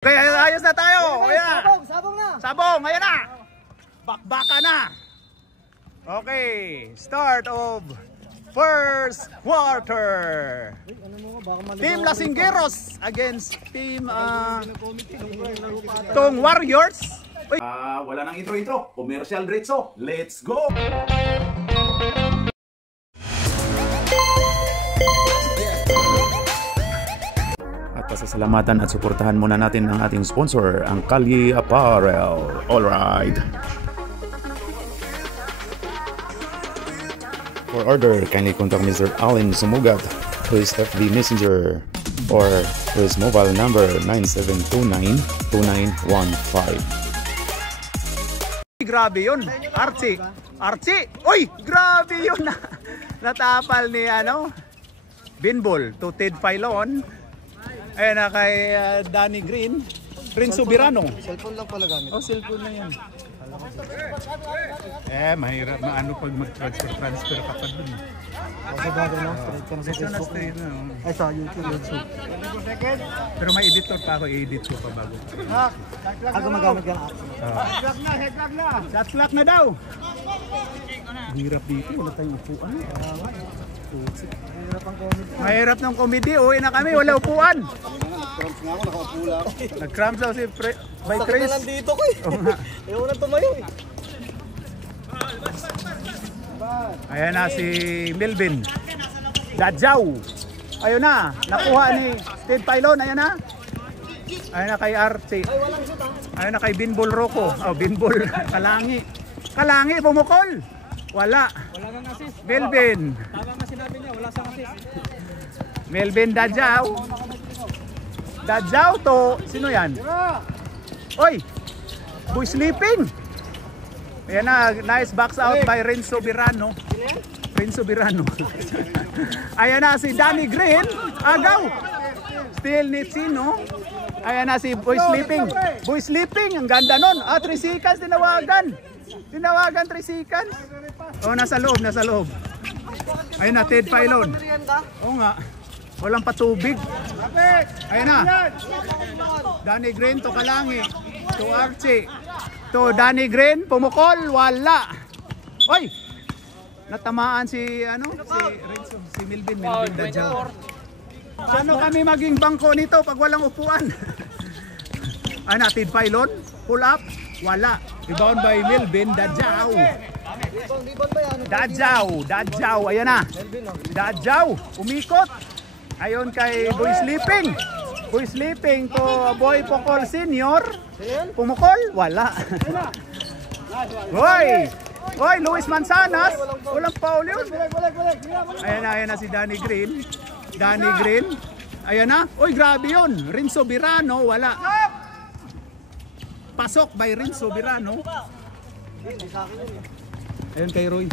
Okay, ayos na tayo. Ayan na. Sabong na. Sabong, ayan na. Bakbaka na. Okay, start of first quarter. Team Lasinggeros against Team Tong Warriors. Wala nang intro. Commercial diretso. Let's go. Pasasalamatan at suportahan muna natin ang ating sponsor, ang Kalye Apparel. Alright. For order, kindly contact Mr. Allen Sumugat to his FB Messenger or to his mobile number 9729-2915. Grabe yun, Archie. Archie! Uy! Grabe yun! Natapal ni Binbol to Ted Filon. Ayan na kay Danny Green. Renzo Birano. Cellphone lang pala gamit. Oh, cellphone na yan. Mahirap. Maano pag mag-transfer ka pa dun. Kasi bago na, straight ka na sa Facebook. Ay, sa YouTube. Pero may editor pa ako. I-edit ko pa bago. Magamit ka na. Headlock na. Shot clock na daw. Hirap dito. Wala tayong upuan. Mahirap ng comedy. Uwi na kami. Wala upuan. Nag-cramps nga ako, nakaupo lang. Nag-cramps daw si by Chris. Sakit na nandito ko eh. Ayaw ko na tumayo eh. Ayan na si Melvin Dadjaw. Ayun na. Nakuha ni Ted Filon. Ayan na. Ayan na kay Archie. Ayan na kay Binbol Rocco. Oh, Binbol. Kalangi. Kalangi. Pumukol. Wala. Wala nang assist. Melvin. Tama nga sinabi niya, wala sang assist. Melvin Dadjaw. Dadjaw to. Sino yan? Oy. Boy sleeping. Ayan na. Nice box out by Renzo Birano. Renzo Birano. Ayan na si Danny Green. Agaw. Still ni Chino. Ayan na si Boy Sleeping. Boy Sleeping. Ang ganda nun. 3 seconds tinawagan. Tinawagan 3 seconds. Oh, nasa loob, nasa loob. Ayun na, Ted Filon. Oo nga. Walang patubig. Ayun na. Danny Green to Kalangi. To Archie. To Danny Green. Pumukol. Wala. Oy! Natamaan si Renzo. Si Melvin Dadjaw. Saan kami maging bangko nito pag walang upuan? Ayun na, Ted Filon. Pull up. Wala. Rebound by Melvin Dadjaw. Dadjaw. Ayan na. Dadjaw. Umikot. Ayon kay Boy Sleeping. Boy Sleeping to Boy Pokol Senior. Pumukol. Wala. Hoy. Hoy, Luis Manzanas. Walang foul yun. Ayan na si Danny Green. Danny Green. Ayan na. Uy, grabe yun. Renzo Birano. Wala. Pasok by Renzo Birano. Ayun kay Roy.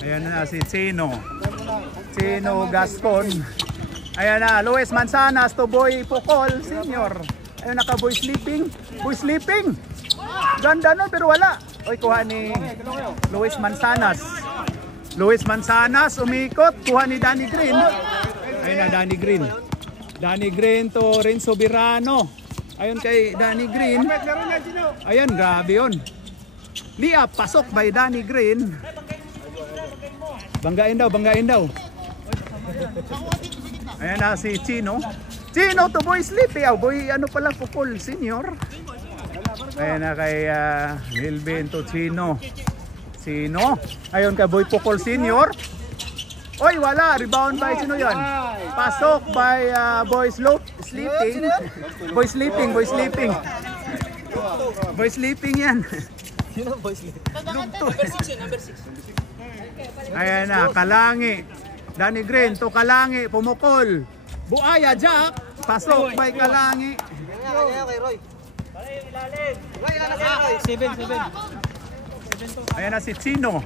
Ayan na si Chino. Chino Gascon. Ayan na, Luis Manzanas to Boy Pokol Senior. Ayun na ka Boy Sleeping. Boy Sleeping. Ganda nun pero wala. Oy, kuha ni Luis Manzanas. Luis Manzanas umikot. Kuha ni Danny Green. Ayun na Danny Green. Danny Green to Renzo Birano. Ayun kay Danny Green. Ayun, grabe yun. Lia, pasok by Danny Green. Banggain daw. Ayan na si Chino. Chino to Boy Sleepy. Boy, pala, Pukol Senior. Ayan na kay Melvin to Chino. Ayun kay Boy Pukol Senior. Oy, wala. Rebound by sino yan? Pasok by Boy Sleeping. Boy Sleeping. Boy Sleeping yan. Sino Boy Sleeping? Number 6. Ayan na, Kalangi. Danny Green to Kalangi. Pumukol. Buaya Jack. Pasok by Kalangi. Kay Roy. Roy. 7. Ayan na si Chino.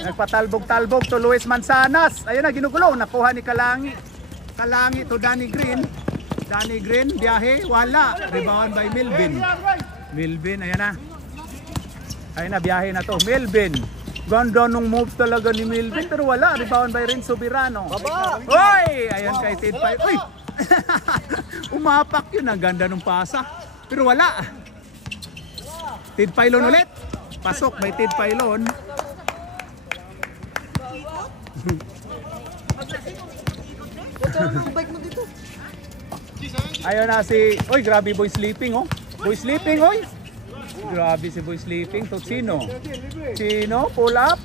Nagpatalbog-talbog to Luis Manzanas. Ayun na, ginugulo. Nakuha ni Kalangi. Kalangi to Danny Green. Danny Green, biyahe. Wala. Rebound by Melvin. Ayan na. Biyahe na to. Melvin. Ganda nung move talaga ni Melvin pero wala. Rebound by Renzo Birano. Oy! Ayan kay Ted Pailon. Uy! Umapak yun. Ang ganda nung pasa. Pero wala. Ted Pailon ulit. Pasok by Ted Pailon. Ayun na si... Oy, grabe Boy Sleeping oh. Boy Sleeping oy. Grabe si Boy Sleeping. Sino? Sino? Pull up?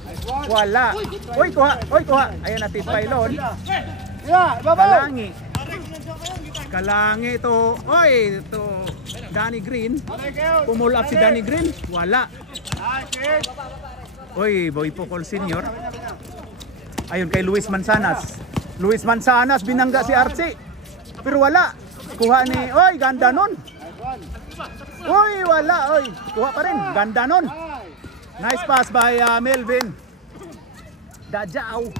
Wala. Oy, kuha. Oy, kuha. Ayun na Ted Pailon. Kalangi. Kalangi to. Oy, to Danny Green. Pumull up si Danny Green. Wala. Oy, Boy Pocol Senior. Ayun kay Luis Manzanas. Luis Manzanas binangga si Archie. Pero wala. Kuha ni, oy, ganda nun. Oy, wala, oy. Kuha pa rin, ganda nun. Nice pass by Melvin Dajao.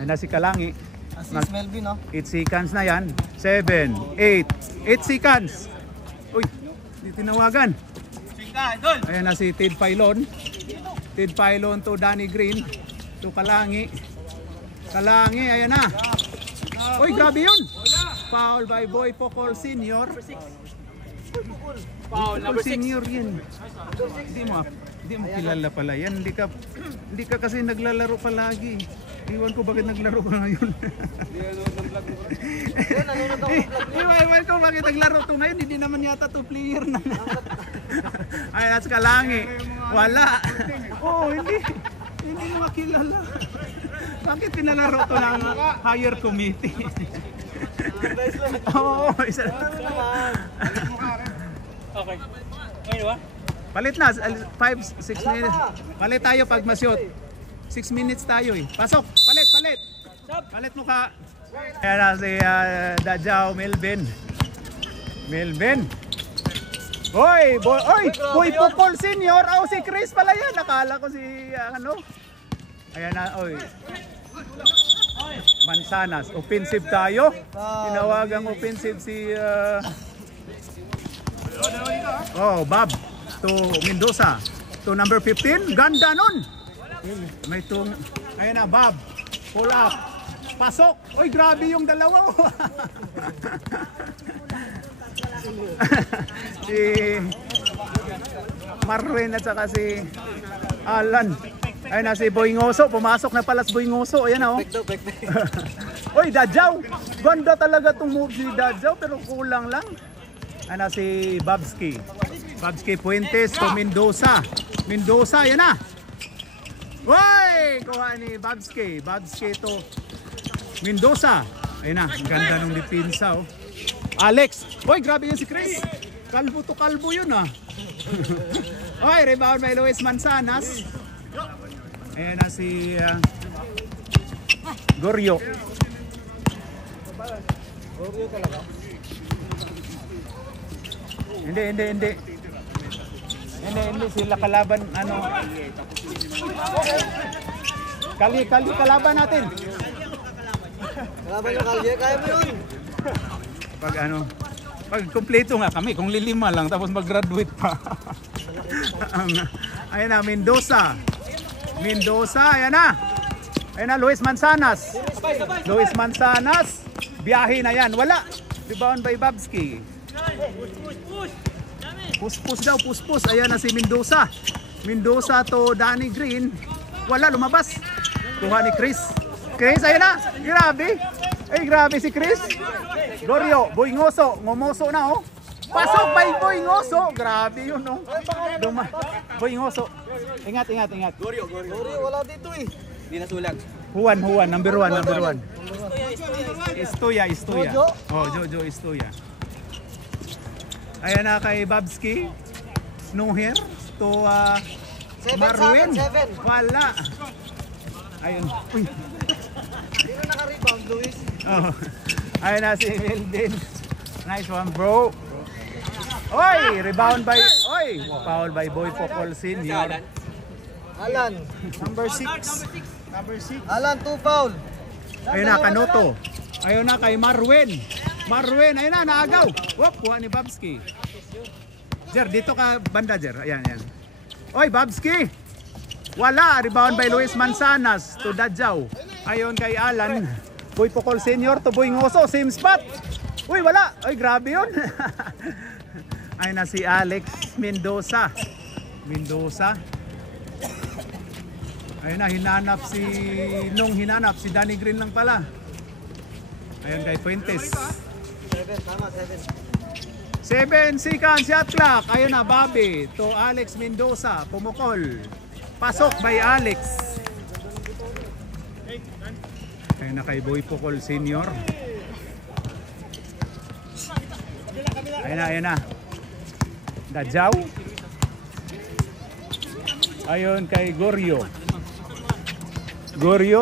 Ayun na si Kalangi. Assist Melvin, no? 8 seconds na yan. 7, 8. 8 seconds. Uy, di tinawagan. Ayan na si Ted Pailon. Ted Pailon to Danny Green. To Kalangi. Kalangi, ayan na. Uy, grabe yun. Foul by Boy Pocol Senior. Foul number 6. Senior yun. Hindi mo kilala pala yan. Hindi ka kasi naglalaro palagi. Iwan ko bakit naglaro ka ngayon. Iwan ko bakit naglaro to ngayon. Hindi naman yata to player na. Ay, that's Kalangi. Wala. Oh, hindi mo makilala. Bakit pinalaro to ng higher committee? Oo, isa. Okay. Ngayon ba? Palit na, 5-6 minutes. Palit tayo pag masyot. 6 minutes tayo eh. Pasok, palit. Palit mo ka. Ayan na si Dajao Melvin. Boy Pocol Senior. Oh, si Chris pala yan. Nakala ko si ano. Ayan na, oy. Manzanas, offensive tayo. Tinawagang offensive si Bob to Mendoza. To number 15, ganda nun. May tung, ayan na, Bob. Pull up. Pasok. Oy, grabe yung dalawa. Si Marwin at saka si Alan. Ayun na si Boy Ngoso, pumasok na pala si Boy Ngoso. Ayan na oh. Oy, Dajao. Ganda talaga itong move si Dajao pero kulang lang. Ayun na si Babski Puentes to Mendoza. Ayan na. Oy, kuha ni Babski to Mendoza. Ayun na, ganda ng depensa oh. Alex. Oy, grabe yun si Chris. Kalbo to kalbo yun ah. Oy, rebound by Luis Manzanas. Ayan na si Goryo. Goryo talaga? Hindi sila kalaban ano. Kali kalaban natin. Kalaban yung kalye, kaya mo yun. Pag kompleto nga kami, kung lilima lang tapos mag-graduate pa. Ayan na, Mendoza, ayan na. Ayan na, Luis Manzanas. Biyahe na yan, wala. Rebound by Babski. Push. Ayan na si Mendoza to Danny Green. Wala, lumabas. Kuha ni Chris, ayan na. Grabe si Chris. Goryo, Boy Ngoso, ngumoso na oh. Pasok by Boy Ngoso. Grabe yun oh. Boy Ngoso. Ingat. Goryo, wala dito eh. Hindi nasulag. Juan, number 1. Istoya. Oh, Jojo Istoya. Ayan na kay Babski. No hair to Marwin. Wala. Ayun. Uy. Dito naka-rebound, Luis. Oh. Ayun na si Melvin. Nice one, bro. Oy, rebound by foul by Boy Pocol Senior. Alan, Number 6. Alan, 2 foul. Ayun na, Kanoto. Ayun na kay Marwin, ayun na, naagaw. Wop, kuha ni Babski. Jer, dito ka banda, Jer. Ayan. Oy, Babski. Wala. Rebound by Luis Manzanas to Dadjaw. Ayon kay Alan. Boy Pocol Senior to Boy Ngoso. Same spot. Uy, wala. Ay, grabe yun. Ay na si Alex Mendoza. Ayun na, hinanap si Danny Green lang pala. Ayun kay Fuentes. 7 second shot clock. Ayun na, Bobby to Alex Mendoza. Pumukol. Pasok by Alex. Ayun na kay Boy Pocol Senior. Ayun na. Dadjaw. Ayun kay Goryo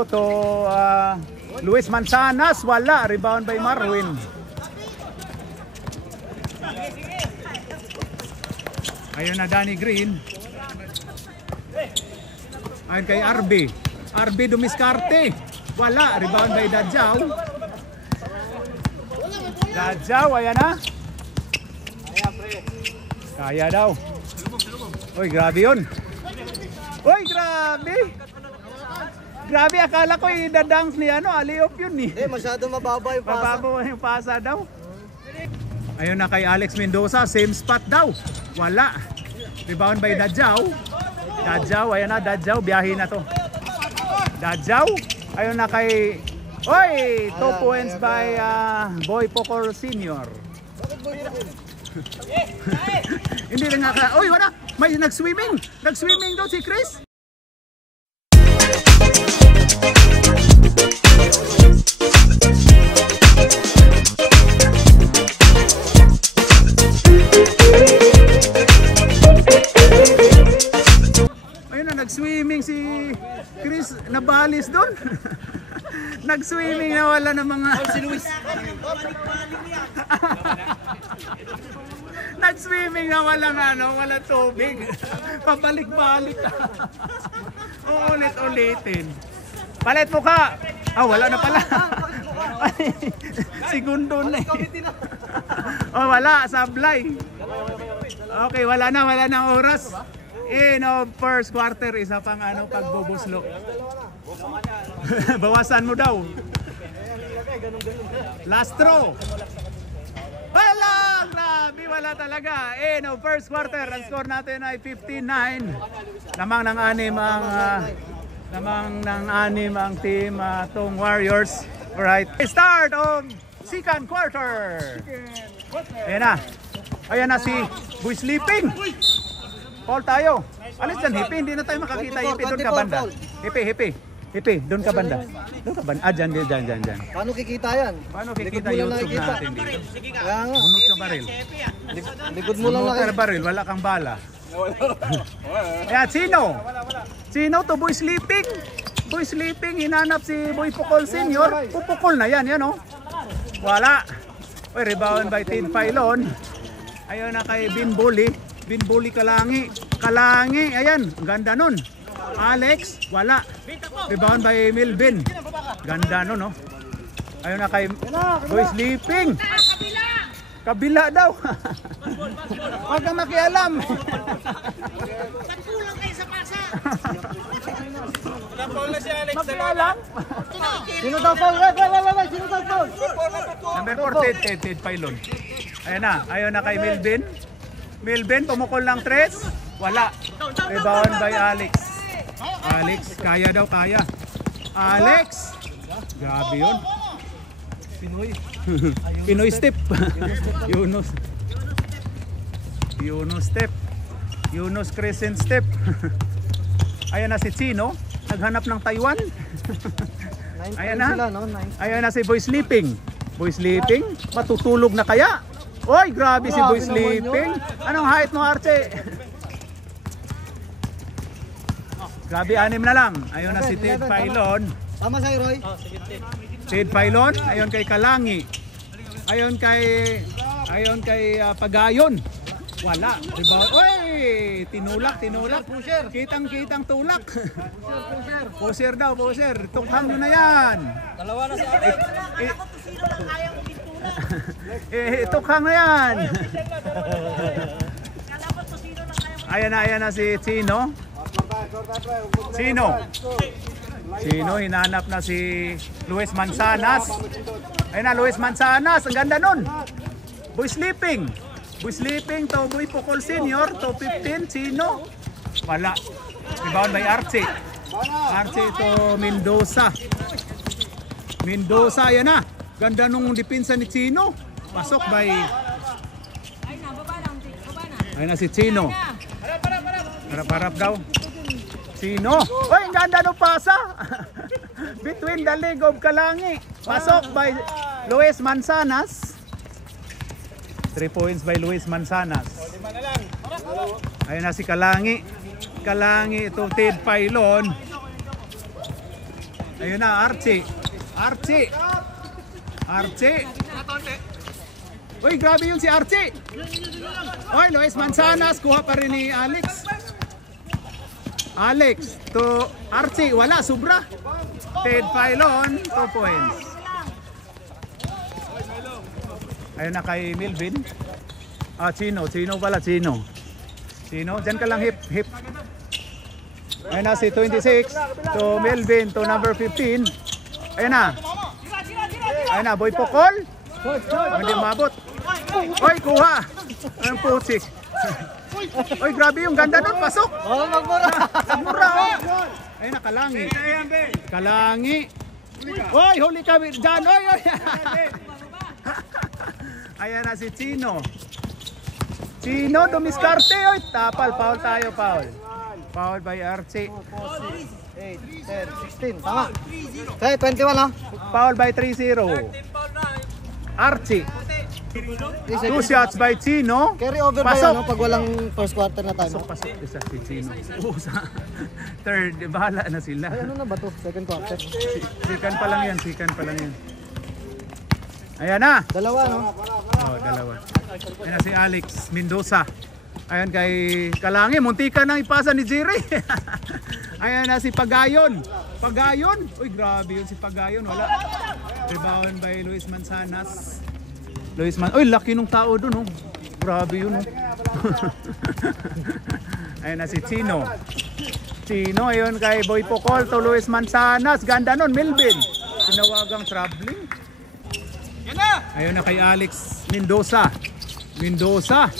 to Luis Manzanas. Wala. Rebound by Marwin. Ayun na Danny Green. Ayun kay RB dumiskarte. Wala. Rebound by Dadjaw. Ayan na. Kaya daw. Uy, grabe yun. Uy, grabe. Grabe, akala ko idadunk ni Aliop yun eh. Masyado mababa yung pasa. Mababa yung pasa daw. Ayun na kay Alex Mendoza, same spot daw. Wala. Rebound by Dadjaw. Ayan na, Dadjaw, biyahe na to. Dadjaw. Ayun na kay... Oy, 2 points by Boy Pocol Senior. Hindi rin nga Oy, wala. May nag-swimming daw si Chris. Ayun na, nag-swimming si Chris, nabalis doon. Nag-swimming na wala ng mga... Si Luis. Nag-swimming na wala tubig. Pabalik-balik. Uulit-ulitin. Palit mo ka. Wala na pala. Segundo na eh. Wala, sablay. Okay, wala na oras. In of first quarter, isa pang pagbubuslo. Bawasan mo daw. Last throw. Wala! Grabe, wala talaga. No, first quarter, ang score natin ay 59. Lamang ng anim ang team Tong Warriors. Alright, start of second quarter. Ayan na si Boy Sleeping. Paul tayo. Alis dyan, Hipi. Hindi na tayo makakita. Hipi, doon ka banda. Hipi, doon ka banda. Dyan. Paano kikita yan? Paano kikita YouTube natin dito? Kaya nga. Bunot ka baril. Likod mo lang Bunot ka baril, wala kang bala. Kaya Chino to Boy Sleeping. Boy Sleeping, hinanap si Boy Pocol Senior. Pupukol na yan, wala. Uy, rebound by Tin Pailon. Ayun na kay Binbuli Kalangi, ayan, ganda nun. Alex, wala. Rebound by Milvin. Ganda nun, Ayun na kay Boy Sleeping. Kabila daw. Huwag kang makialam. Kulang kayo sa pasa. Makialam. Sino daw foul? Sino daw foul? Number 48, Ted Pailon. Ayun na kay Milvin. Milvin, pumukol ng 3. Wala. Rebound by Alex. Kaya daw. Alex. Grabe yun. Pinoy step. Yunus crescent step. Ayan na si Chino. Naghanap ng Taiwan. Ayan na si Boy Sleeping. Matutulog na kaya? Oy, grabe si Boy Sleeping. Anong height mo, Arche? Grabe, 6 na lang. Ayun na si Ted Pailon. Tama sa'yo, Roy. Ted Pailon, ayun kay Kalangi. Ayun kay Pagayon. Wala. Rebound. Oy, tinulak. Kitang tulak. Pusher daw. Tukhang nyo na yan. Dalawa na si Ate. Tukhang na yan. Ayan na si Chino. Chino. Chino, hinanap na si Luis Manzanas. Ayun na, Luis Manzanas. Ang ganda nun. Boy Sleeping. Boy Sleeping to Boy Pukol Senior. To 15, Chino. Wala. Rebound by Archie. Archie to Mendoza. Mendoza, yan na. Ganda nung depensa ni Chino. Pasok by... Ayun na si Chino. Harap-harap daw. Chino. Uy, ang ganda nung pasa. Between the leg of Kalangi. Pasok by Luis Manzanas. 3 points by Luis Manzanas. Ayun na si Kalangi. Kalangi itong Ted Pailon. Ayun na, Archie. Archie. Archie. Uy, grabe yun si Archie. Uy, Luis Manzanas. Kuha pa rin ni Alex. Alex to Archie. Wala, sobra. Ted Pailon, 2 points. Ayun na kay Melvin. Ah, Chino. Chino pala, Chino. Chino, dyan ka lang hip. Ayun na si 26 to Melvin to number 15. Ayun na. Ayun na, Boy Pukol. Hindi mabot. Oy, kuha. Anong putik. Oy, grabe yung ganda nun. Pasok. Nagmura. Ayun na, Kalangi. Kalangi. Oy, huli kami dyan. Oy. Ayan na si Chino. Chino, dumiskarte. Oy, tapal. Foul tayo, foul. Foul by Archie. 8, 10, 16. Tama. Okay, 21 ha. Foul by 3-0. Archie. 2 shots by Chino. Carry over ba Pasok. yun, no? Pag walang first quarter na time? Pasok isa si Chino. Sa third, bahala na sila. Ay, ano na ba to? Second quarter. Sikan pa lang yan, sikan pa lang yan. Ayan na. Dalawa, no? Oh, dalawa. Ayan na si Alex Mendoza. Ayan kay Kalangi, muntika nang ipasa ni Jerry. Ayan na si Pagayon. Pagayon. Uy, grabe yun si Pagayon. Wala. Rebound by Luis Manzanas. Uy, laki nung tao dun, oh. Grabe yun, oh. Ayan na si Chino. Chino, ayun kay Boy Pukol to Luis Manzanas. Ganda nun, Melvin. Tinawagang traveling. Ayun na kay Alex Mendoza. Mendoza.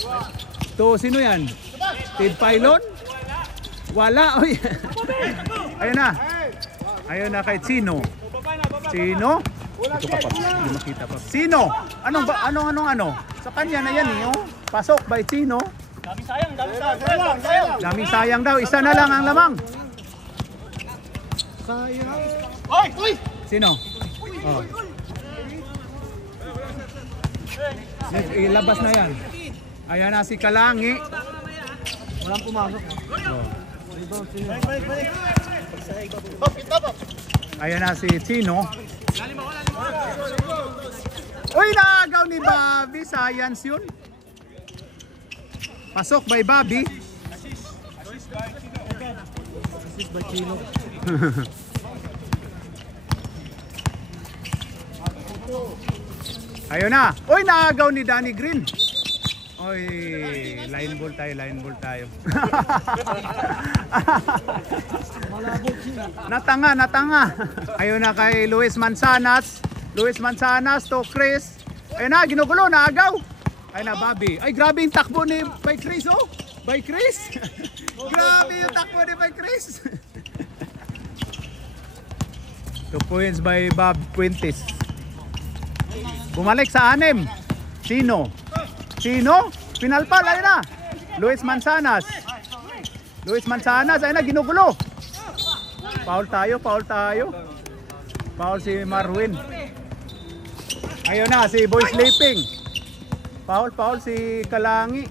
To, sino yan? Ted Pailon? Wala. Uy. Ayun na. Ayun na kay Chino. Chino? Ito ka pa. Hindi makita pa. Chino? Anong? Sa kanya na yan eh. Oh. Pasok by Chino. Daming sayang daw. Isa na lang ang lamang. Sayang. Sino? Oh. Ilabas na yan. Ayan na si Kalangi. Walang pumasok. Ayan na si Chino. Uy, naagaw ni Bobby. Science yun. Pasok by Bobby. Assist by Chino. Ayun na. Uy, naagaw ni Danny Green. Uy, line ball tayo. Natanga. Ayun na kay Luis Manzanas. Luis Manzanas to Chris. Ayun na, ginugulo, naagaw. Ayun na, Bobby. Ay, grabe yung takbo ni by Chris, oh. By Chris. Grabe yung takbo ni by Chris. 2 points by Bob Quintis. Bumalik sa 6. Chino. Pinalpal, ayun na. Luis Manzanas. Ayun na, ginugulo. Foul tayo. Foul si Marwin. Ayun na, si Boy Sleeping. Foul si Kalangi.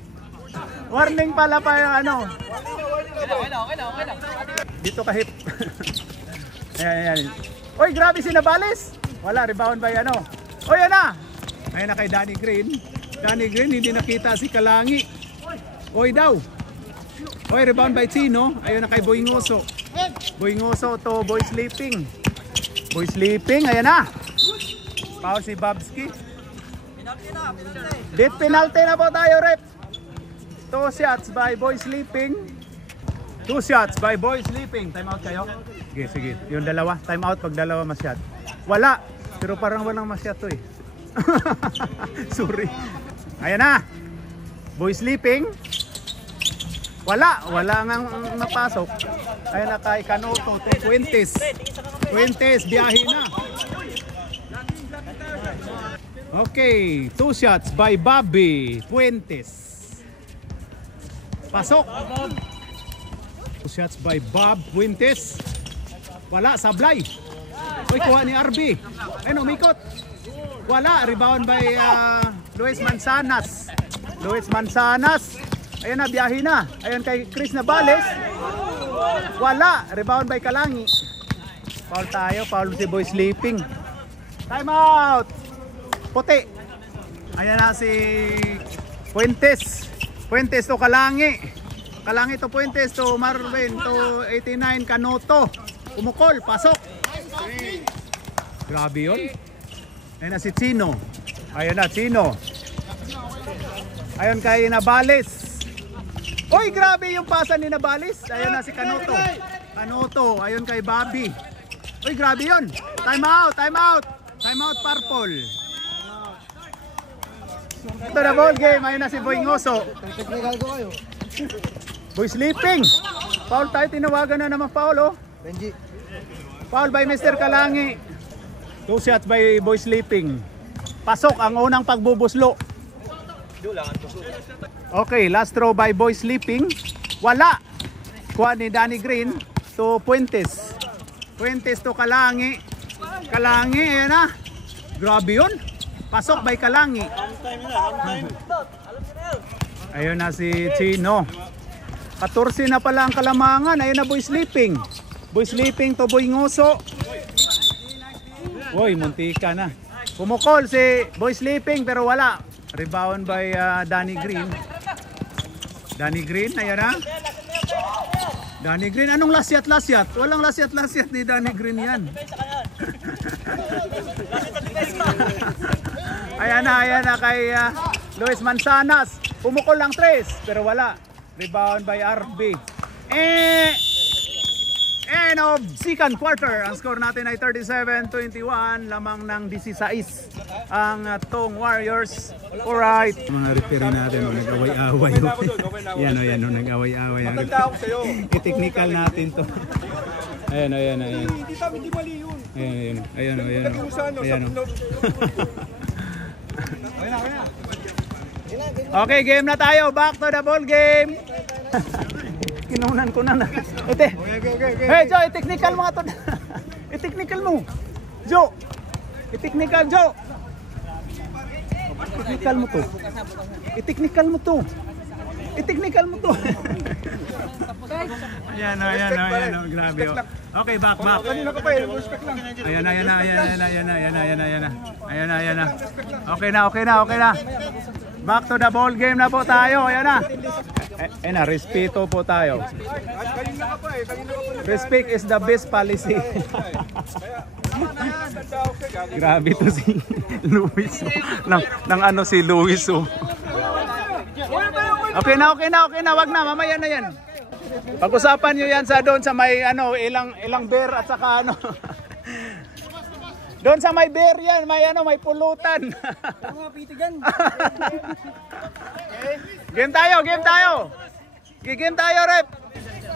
Warning pala pa yung ano. Dito kahit. Ayan. Oy, grabe si Nabales. Wala, rebound by ano. Oy, yan na. Ayun na kay Danny Green. Hindi nakita si Kalangi. Oy daw. Oy, rebound by Chino. Ayun na kay Boy Ngoso. To Boy Sleeping. Ayan na. Foul si Babski. Penalty na po tayo, rep. 2 shots by Boy Sleeping. 2 shots by Boy Sleeping. Time out kayo? Sige, sige. Yung dalawa. Time out pag dalawa masyat. Wala. Pero parang walang masyat to eh. Sorry. Ayan na. Boy Sleeping. Wala. Wala ngang napasok. Ayan na kay Canoto. Fuentes. Fuentes. Biyahe na. Okay. 2 shots by Bobby Fuentes. Pasok. 2 shots by Bob Fuentes. Wala. Sablay. Uy, kuha ni RB. Ayun, umikot. Wala. Rebound by Luis Manzanas. Luis Manzanas. Ayan na, biyahe na. Ayan kay Chris Navales. Wala. Rebound by Kalangi. Foul tayo. Foul si Boy Sleeping. Time out. Puti. Ayan na si Fuentes. Fuentes to Kalangi. Kalangi to Fuentes to Marvin to 89 Canoto. Umukol. Pasok. Grabe yun. Ayan na si Chino. Ayan na, Chino. Ayan kay Navales. Uy, grabe yung pasa ni Navales. Ayan na si Canoto. Canoto. Ayan kay Bobby. Uy, grabe yun. Time out, time out. Time out, Purple. Ito na ball game. Ayan na si Boy Ngoso. Technical ko kayo. Boy Sleeping. Foul tayo. Tinawagan na naman foul, oh. Benji. Foul by Mr. Kalangi. 2 shots by Boy Sleeping. Pasok ang unang pagbubuslo. Okay, last throw by Boy Sleeping. Wala. Kuha ni Danny Green to Fuentes. Fuentes to Kalangi. Kalangi, ayan na. Grabe yun. Pasok by Kalangi. Ayun na si Chino. 14 na pala ang kalamangan. Ayun na Boy Sleeping. Boy Sleeping to Boy Ngoso. Uy, muntika na. Pumukol si Boy Sleeping pero wala. Rebound by Danny Green. Danny Green, ayan na. Danny Green, anong lasyat-lasyat? Walang lasyat-lasyat ni Danny Green yan. Ayan na kay Luis Manzanas. Pumukol lang 3 pero wala. Rebound by RB. End of second quarter. Ang score natin ay 37-21. Lamang ng 16 ang Tong Warriors. Alright. Mga referee natin, nag-away-away. Yan o, nag-away-away. I-technical natin to. Ayan. Hindi mali yun. Ayan o. Okay, game na tayo. Back to the ball game. Kinunan ko na. Ete. Hey, Joe, i-technical mo nga to. I-technical mo. Joe. I-technical, Joe. I-technical mo to. I-technical mo to. I-technical mo to. Ayan. Grabe. Okay, back. Kanina ka pa eh, respect lang. Ayan. Okay na. Back to the ball game na po tayo. Ayan na. Ayan na, respeto po tayo. Kanina ka pa eh, Respect is the best policy. Grabe to si Luis. Nang ano si Luis. Okay na. Wag na, mamaya na yan. Pag-usapan nyo yan sa doon sa may ilang beer at saka doon sa may beer yan, may pulutan. Mga pitigan. Game tayo. Game tayo, rep.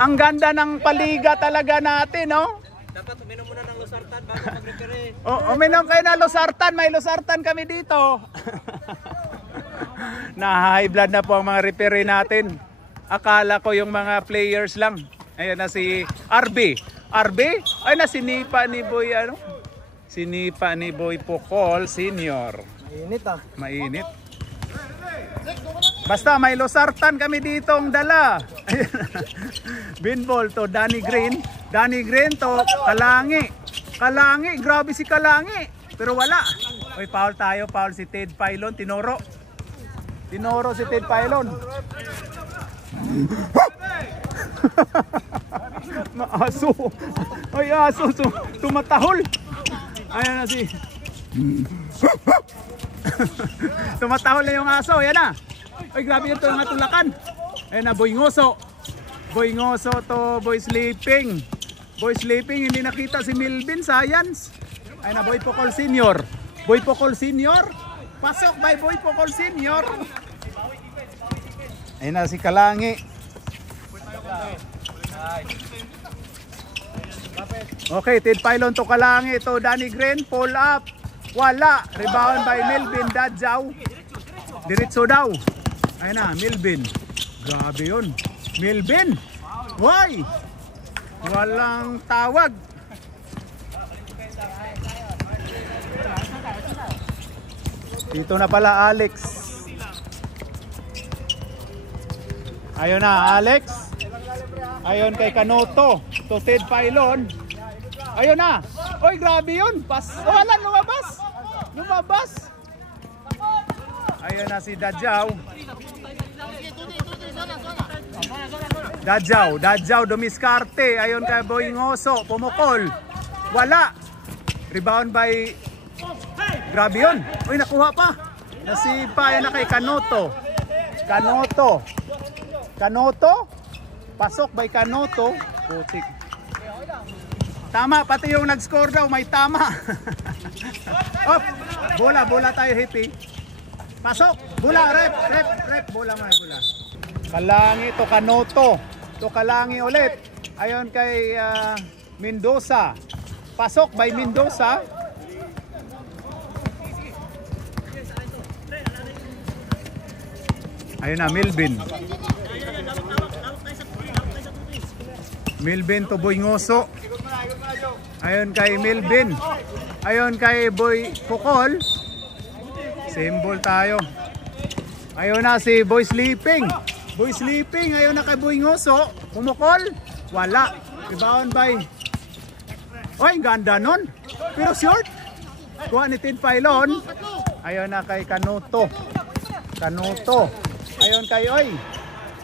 Ang ganda ng paliga talaga natin, no? Dapat uminom muna ng losartan bago mag-referee. Uminom kayo ng losartan. May losartan kami dito. Na high blood na po ang mga referee natin. Akala ko yung mga players lang. Ayan na si RB. Ay na sinipa ni Boy Sinipa ni Boy Pocol Senior. Mainit ah. Mainit. Basta may losartan kami ditong dala. Binball to Danny Green to Kalangi, grabe si Kalangi. Pero wala. Oy, foul si Ted Pylon, tinoro si Ted Pylon. Aso. Ay, aso tumatahol. Ayan na si tumatahol na yung aso. Ayan na. Ay, grabe yung tulakan. Ayan na, Boy Ngoso. Boy Ngoso to Boy Sleeping. Boy Sleeping, hindi nakita si Milvin, science. Ay na, Boy Pocol Senior. Boy Pocol Senior. Pasok by Boy Pocol Senior. Ay na si Kalangi. Okay, Ted Pylon to Kalangi. To Danny Green, pull up. Wala. Rebound by Milvin Dadjaw. Diretso daw. Ay na, Milvin. Grabe yun. Milvin. Why? Walang tawag. Dito na pala Alex. Ayun na Alex. Ayun kay Kanoto. To Ted Pylon. Ayun na. Oy, grabe yun. Wala, lumabas. Lumabas. Ayun na si Dadjaw. Dadjaw dumiskarte. Ayun kay Boy Ngoso, pumukol. Wala. Rebound by grabe yun. Uy, nakuha pa. Nasipa yan na kay Kanoto. Kanoto. Pasok by Kanoto. Putik. Tama, pati yung nag-score daw may tama. Op, bola tayo hippie. Pasok, bola, rep, bola mga bola. Kalangi to Kanoto. To Kalangi ulit. Ayon kay Mendoza. Pasok by Mendoza. Ayun na, Milvin. Milvin to Boy Ngoso. Ayun kay Milvin. Ayun kay Boy Pocol. Symbol tayo. Ayun na si Boy Sleeping. Boy Sleeping, ayun na kay Boy Ngoso. Pumukol. Wala. Rebound by. Oy, ganda nun. Pero short. Kuha ni Ted Pylon. Ayun na kay Kanoto. Ayun kay Oy.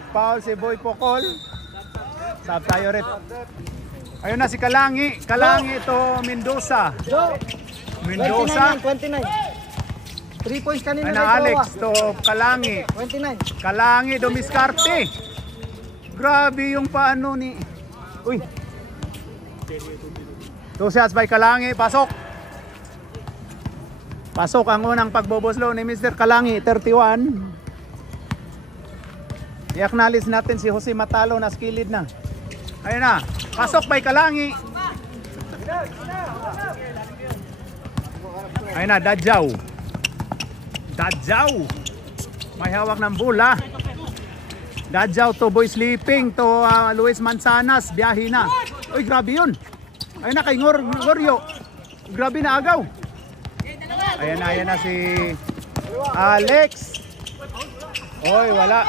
Foul si Boy Pocol. Sab tayo rin. Ayun na si Kalangi. Kalangi to Mendoza. 29. 3 points kanina. Ayun na Alex to Kalangi. 29. Kalangi dumiskarte. Grabe yung paano ni. Uy. 2 shots by Kalangi. Pasok ang unang pagboboslo ni Mr. Kalangi. 31. I-acknowledge natin si Jose Matalo na skilled na. Ayun na. Pasok by Kalangi. Ayun na, Dadjaw. May hawak ng bola. Dadjaw to Boy Sleeping to Luis Manzanas. Biyahe na. Uy, grabe yun. Ayun na kay Goryo. Grabe na agaw. Ayan na si Alex. Oy, wala.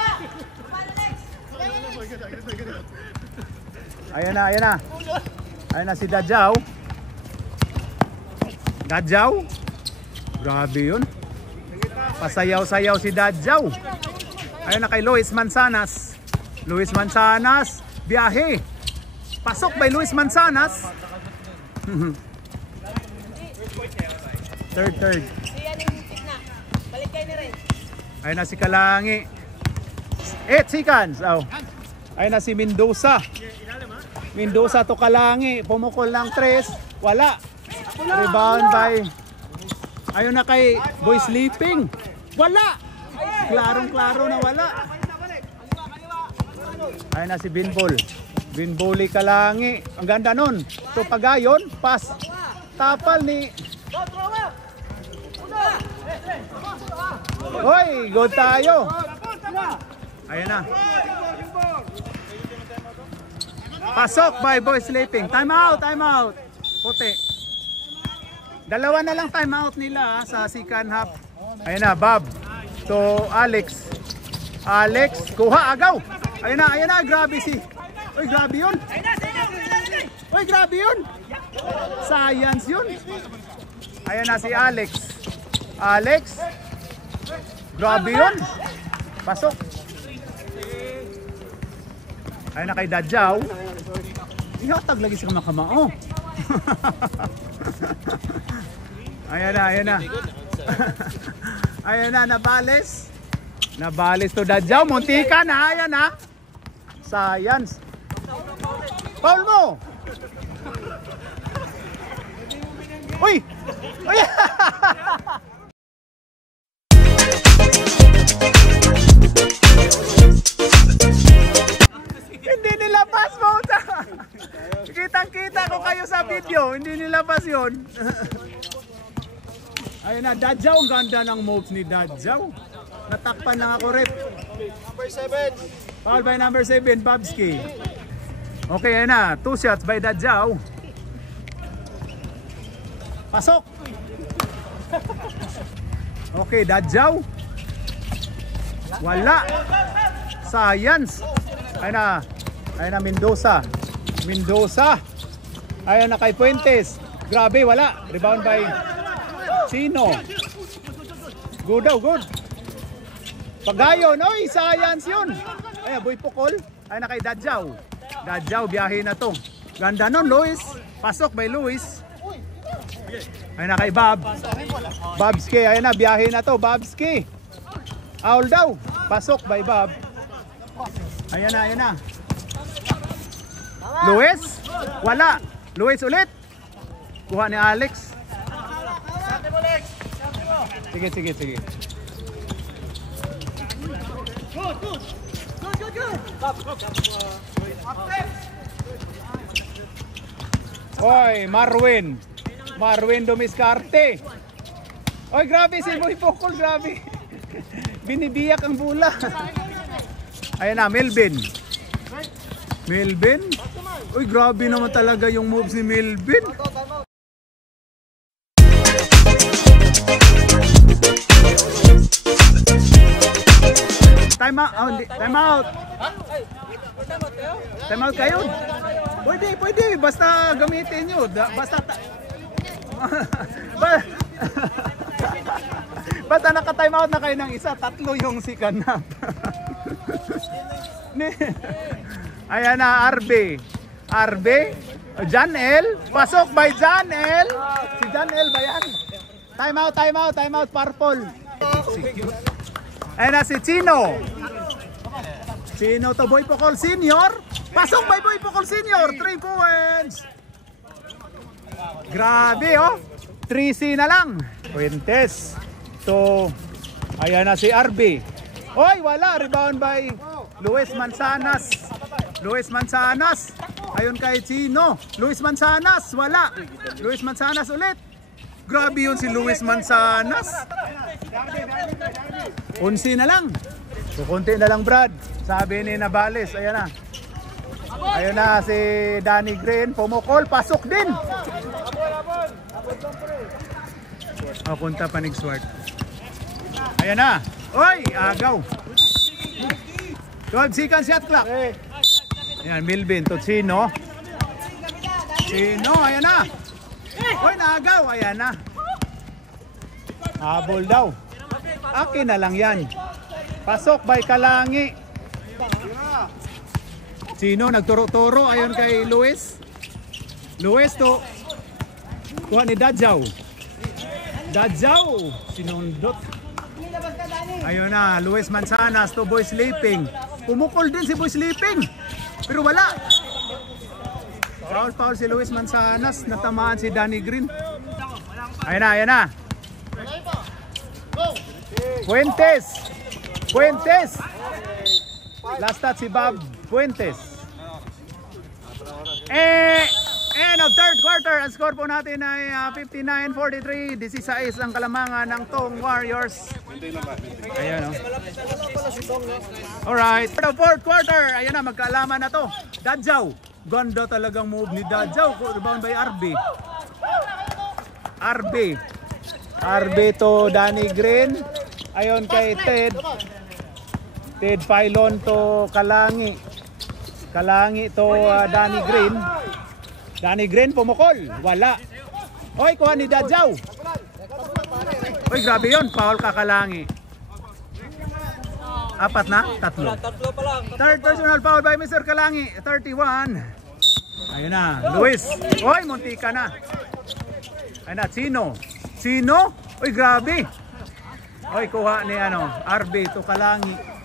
Ayan na. Ayan na si Dadjaw. Grabe yun. Pasayaw-sayaw si Dadjaw. Ayun na kay Luis Manzanas. Biyahe. Pasok by Luis Manzanas. Third. Ayun na si Kalangi. 8 seconds. Ayun na si Mendoza. To Kalangi. Pumukol ng 3. Wala. Rebound by. Ayun na kay Boy Sleeping. Wala. Klarong-klaro na wala. Ayun na si Binboli Kalangi. Ang ganda nun. To Pagayon. Pass. Tapal ni. Hoy, good tayo. Ayun na. Pasok by Boy Sleeping. Time out. Puti. Dalawa na lang time out nila sa second half. Ayun na, Bob. To Alex. Kuha agaw. Ayun na, grabe si. Uy, grabe yun. Science yun. Ayun na si Alex. Grabe yun. Pasok. Ayun na kay Dadjaw. Ihatag lagi sa kamakama. Ayan na. Ayan na, Nabales to Dadjaw. Muntika na, ayan na. Science. Foul mo! Uy! Uy! Hindi nilabas mo! Kitang-kita ko kayo sa video, hindi nilabas yun. Ayun na, Dadjaw, ang ganda ng moves ni Dadjaw. Natakpan lang ako, rep. Number 7. Foul by number 7, Babski. Okay, ayun na, 2 shots by Dadjaw. Pasok! Okay, Dadjaw. Wala. Science. Ayun na, Mendoza. Ayun na kay Fuentes. Grabe, wala. Rebound by Chino. Good daw, good. Pagayon, oy, science yun. Ay, boy pukol. Ayun na kay Dadjaw. Dadjaw, biyahe na to. Ganda nun, Luis. Pasok by Luis. Ayun na kay Babski, ayun na, biyahe na to, Babski. Foul daw. Pasok by Bob. Ayun na. Luis, wala. Luis ulit. Kuha ni Alex. Sige. Oy, Marwin Dumiscarte. Oy, grabe si Boy Pokol, grabe. Binibiyak ang bola. Ayun na, Melvin. Uy, grabe naman talaga yung moves ni Melvin. Time out. Time out kayo. Pwede. Basta gamitin nyo. Basta naka-time out na kayo ng isa. 3 yung si Kanap. Ayan na, RB. John L. Pasok by John L. Si John L ba yan? Time out, purple. Ayan na si Chino to Boy Pokol Senior. Pasok by Boy Pokol Senior. 3 points. Grabe, oh. 3C na lang. Fuentes. So, ayan na si RB. Oy, wala. Rebound by Luis Manzanas. Ayun kay Chino. Luis Manzanas, wala. Luis Manzanas ulit. Grabe yun si Luis Manzanas. 11 na lang. So, konti na lang, Brad. Sabi ni Navales, ayan na. Ayun na si Danny Green. Pumukol, pasok din. Punta pa ni Swart. Ayan na. Oy, agaw. 12 seconds shot clock. Ayan, Melvin to Chino, ayan na. Oy, naagaw, ayan na. Habol daw. Akin na lang yan. Pasok by Kalangi. Chino, nagturo-turo. Ayun kay Luis to kuha ni Dadjaw. Sinundot. Ayun na, Luis Manzanas to Boy Sleeping. Pumukol din si Boy Sleeping. Pero wala. Foul si Luis Manzanas. Natamaan si Danny Green. Ayan na. Fuentes. Last touch si Bob Fuentes. End of third quarter. Ang score po natin ay 59-43. 16 ang kalamangan ng Tong Warriors. Ayan, alright. Fourth quarter. Ayan na, magkaalaman na to. Dadjaw. Ganda talagang move ni Dadjaw. Rebound by RB to Danny Green. Ayon kay Ted Pylon to Kalangi to Danny Green pumukol, wala. Oy, kuha ni Dadjaw. Oy, grabe yun, foul ka Kalangi. 4 na? 3 pa lang. Third personal foul by Mr. Kalangi, 31. Ayun na, Luis. Oy, muntika na. Ayun na, Chino. Oy, grabe. Oy, kuha ni RB to Kalangi.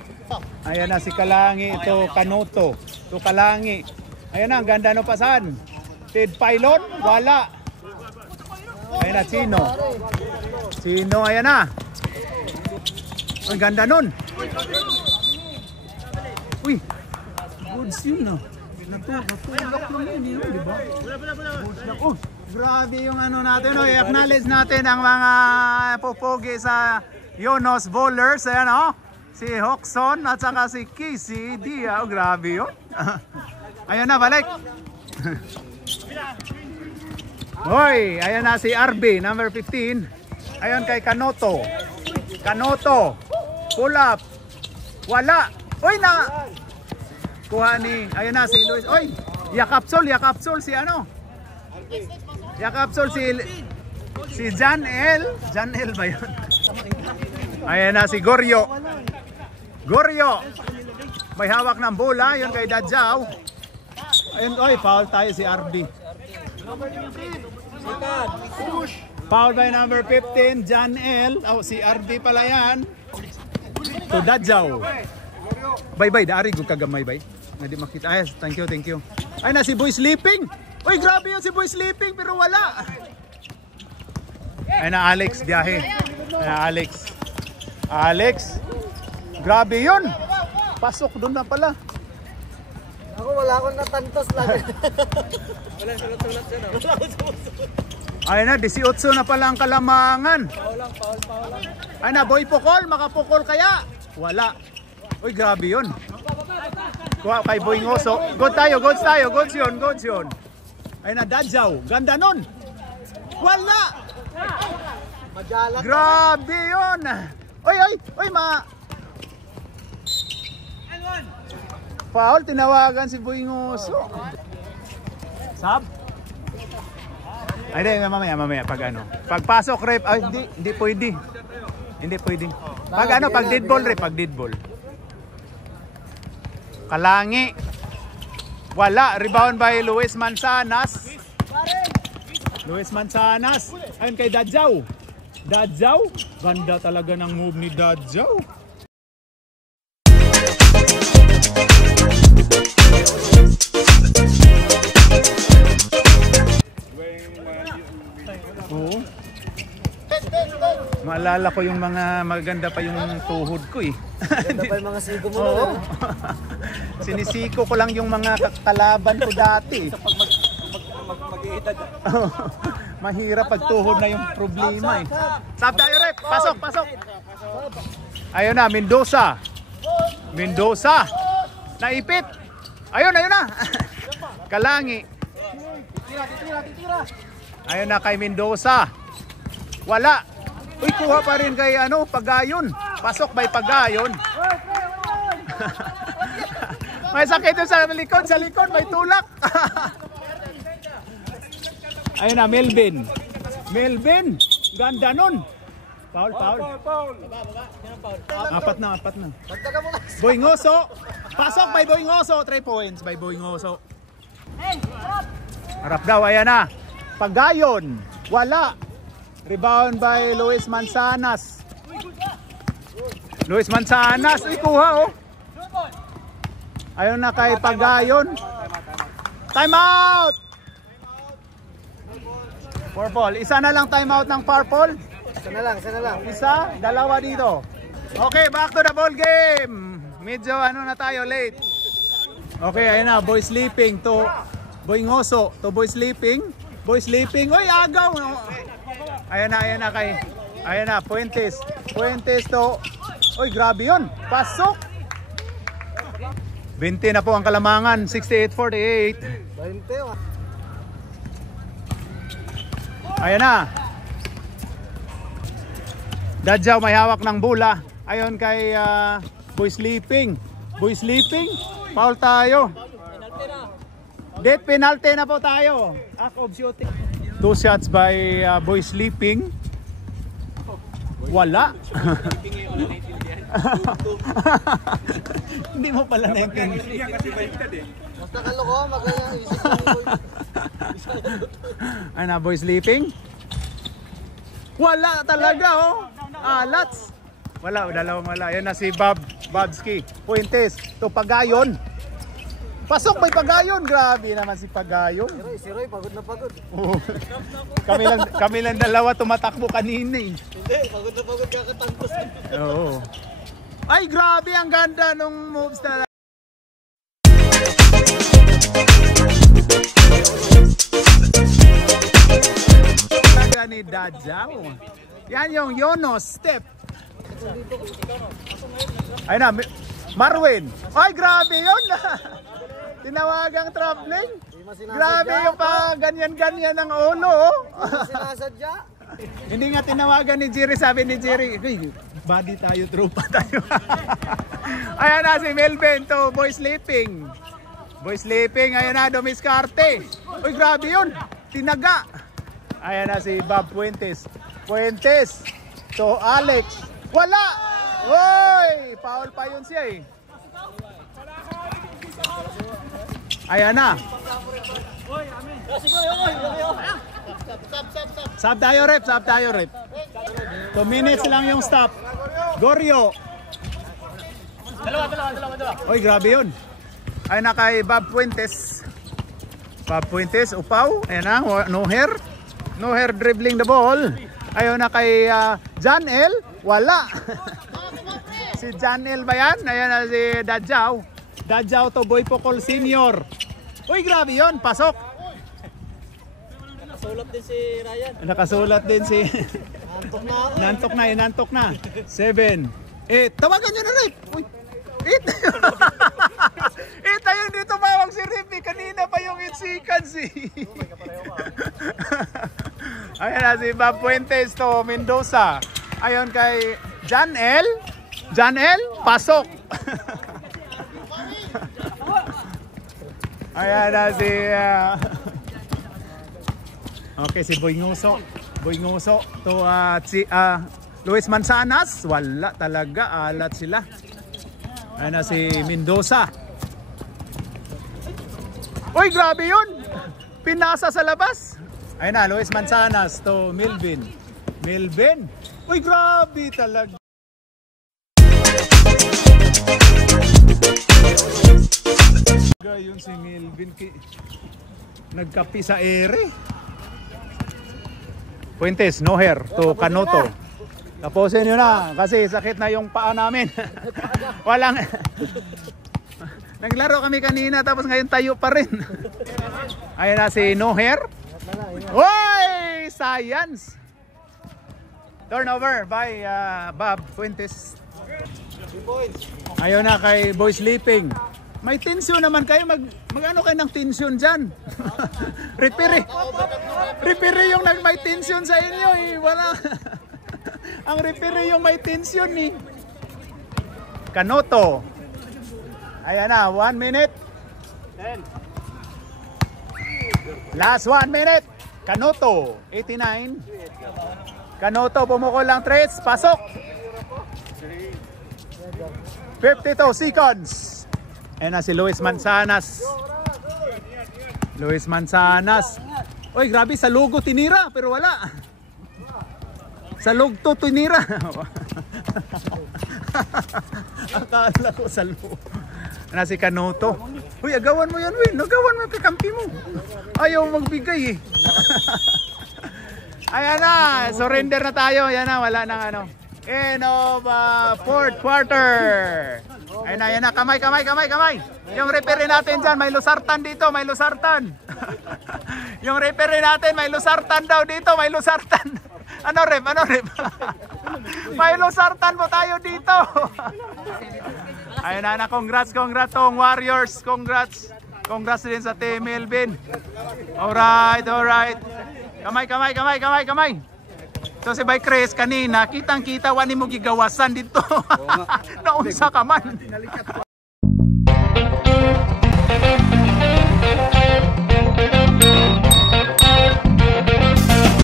Ayan na si Kalangi to Kanoto. To Kalangi. Ayan na, ang ganda ng pasan. Ted Pylon, wala. Ayan na, Chino. Chino, ayan na. Ang ganda nun. Uy, goods yun na. Natulak lang yun, di ba? Oh, grabe yung ano natin. Oh, i-acknowledge natin ang mga popogi sa Yonos Bowlers. Ayan o. Si Hoxon at saka si Casey Dia. Oh, grabe yun. Ayan na, balik. Hoy, ayan na si RB, number 15. Ayan kay Kanoto. Kanoto. Pull up. Wala. Uy, na. Kuha ni, ayan na si Luis. Uy, yakapsol si ano? Yakapsol si Jan L. Jan L ba yun? Ayan na si Goryo. Goryo. May hawak ng bola, yun kay Dadjaw. Ayun, oy, foul tayo si RB. Foul by number 15, Jan L. Oh, si RB pala yan. To Dadjaw. Bye-bye, daari ko kagamay, bye. Hindi makita. Ay, thank you. Ay, na si Boy Sleeping. Uy, grabe yun si Boy Sleeping, pero wala. Ay na, Alex, biyahe. Ay na, Alex. Alex. Grabe yun. Pasok doon na pala. Ako wala akong natantos lang. Walang sulat-sulat siya, no? Ay na, 18 na pala ang Kalamangan. Paul lang. Ay na, Boy Pukol, makapukol kaya? Wala. Uy, grabe yun. Kuha kay Boy Ngoso. Goods yun. Ay na, Dadjaw. Ganda nun. Wala. Majalat. Grabe yun. Uy, Paul, tinawagan si Boy Ngoso. Sab? Ay, di, mamaya, pag ano. Pagpasok, rep, ay, hindi pwede. Hindi pwede. Pag dead ball, rep, pag dead ball. Kalangi. Wala, rebound by Luis Manzanas. Ayun kay Dadjaw. Ganda talaga ng move ni Dadjaw. Oo. Maalala ko yung mga maganda pa yung tuhod ko eh. Ganda pa yung mga sigo mo. Oo. Sinisiko ko lang yung mga kalaban ko dati. Mag-iitad. Mahirap pag tuhod na yung problema eh. Sab tayo, rep. Pasok. Ayun na, Mendoza. Naipit. Ayun na. Kalangi. Titira. Ayun na kay Mendoza. Wala. Uy, kuha pa rin kay Pagayon. Pasok by Pagayon. May sakit yun sa likod, may tulak. Ayun na, Melvin. Ganda nun. Paul. Apat na. Pagtaga mo na. Boy Ngoso. Pasok by Boy Ngoso. 3 points by Boy Ngoso. Harap daw, ayan na. Pagayon. Wala. Rebound by Luis Manzanas. Uy, kuha oh. Ayun na kay Pagayon. Time out. Purple. Isa na lang time out ng Purple. Isa na lang. Isa, dalawa dito. Okay, back to the ball game. Medyo na tayo, late. Okay, ayun na, Boy Sleeping to Boy Ngoso to Boy Sleeping. Uy, agaw. Ayun na, Fuentes to. Uy, grabe yun. Pasok. 20 na po ang Kalamangan, 68-48. 20. Ayan na. Dadjaw may hawak ng bola. Ayon kay Boy Sleeping. Foul tayo. Death penalty na po tayo. Act of shooting. 2 shots by Boy Sleeping. Wala. Hindi mo pala naintindihan. Basta kaloko, magayang isip ko ni Boy. Ano na, Boy Sleeping? Wala talaga oh. Alats. Wala. Yan na si Bobski. Fuentes to Pagayon. Pasok may Pagayon. Grabe naman si Pagayon. Si Roy, pagod na pagod. Oo. kami lang dalawa tumatakbo kanina eh. Hindi, pagod na pagod kakatangkos. Oo. Ay, grabe ang ganda nung moves na. Talaga ni Dadjaw. Yan yung Yonos step. Ay na, Marwin. Ay, grabe yun. Tinawagang traveling. Grabe yung pa ganyan-ganyan ng ulo. Sinasadya. Hindi nga tinawagan ni Jerry. Sabi ni Jerry, body tayo, tropa tayo. Ayan na si Melvin to boy sleeping. Boy sleeping, ayan na, dumiskarte. Uy, grabe yun. Tinaga. Ayan na si Bob Puentes. Puentes to Alex. Wala! Uy! Foul pa yun siya eh. Ayan na. Sub tayo rep. 2 minutes lang yung stop. Goryo. Dalawa. Uy, grabe yun. Ayan na kay Bob Puentes. Bob Puentes, upaw. Ayan na, no hair. No hair dribbling the ball. Ayan na kay John L. Wala. Si John L ba yan? Ayan na si Dadjaw. Dadjaw to Boy Pocol Senior. Uy, grabe yun. Pasok. Nakasulat din si Ryan. Nakasulat din si... Nantok na. 7, 8. Tawagan nyo na, Rip. Uy. 8. 8 ayun dito mawag si Rip. Kanina pa yung 8 seconds eh. Ayan na si Bob Puentes to Mendoza. Ayon kay John L. John L. Pasok. Ayan na si... Okay, si Boy Nguso. Boy Nguso to si Luis Manzanas. Wala talaga, alat sila. Ayan na si Mendoza. Uy, grabe yun. Pinasa sa labas. Ayan na, Luis Manzanas to Melvin. Melvin. Uy, grabe talaga. Yun si Melvin nagkapi sa ere. Puentes, no hair to Canoto. Tapusin nyo na kasi sakit na yung paa namin. Walang naglaro kami kanina tapos ngayon tayo pa rin. Ayun na si no hair. Oy, science. Turnover by Bob Puentes. Ayun na kay Boy Sleeping. May tensyon naman kayo, mag-ano kayo ng tensyon dyan. Referee yung may tensyon sa inyo eh. Wala. Ang referee yung may tensyon eh. Canoto. Ayan na, 1 minute. 10. Last 1 minute. Canoto, 89. Canoto, pumukol lang 3. Pasok. 52 seconds. Ayan na si Luis Manzanas. Luis Manzanas. Uy, grabe, sa logo tinira, pero wala. Sa logo tinira. Akala ko sa logo. Ayan na si Canoto. Uy, agawan mo yan, Win. Agawan mo yung kakampi mo. Ayaw magbigay eh. Ayan na, surrender na tayo. Ayan na, wala nang ano. End of 4th quarter. Ayun na, kamay. Yung referee natin dyan, may lusartan dito, may lusartan. Yung referee natin, may lusartan daw dito, may lusartan. Ano rep? May lusartan po tayo dito. Ayun na, congrats tong Warriors, congrats din sa Team Melvin. Alright. Kamay. So si Bay Chris kanina, kitang-kita wani mo gigawasan dito. Naunsa ka man.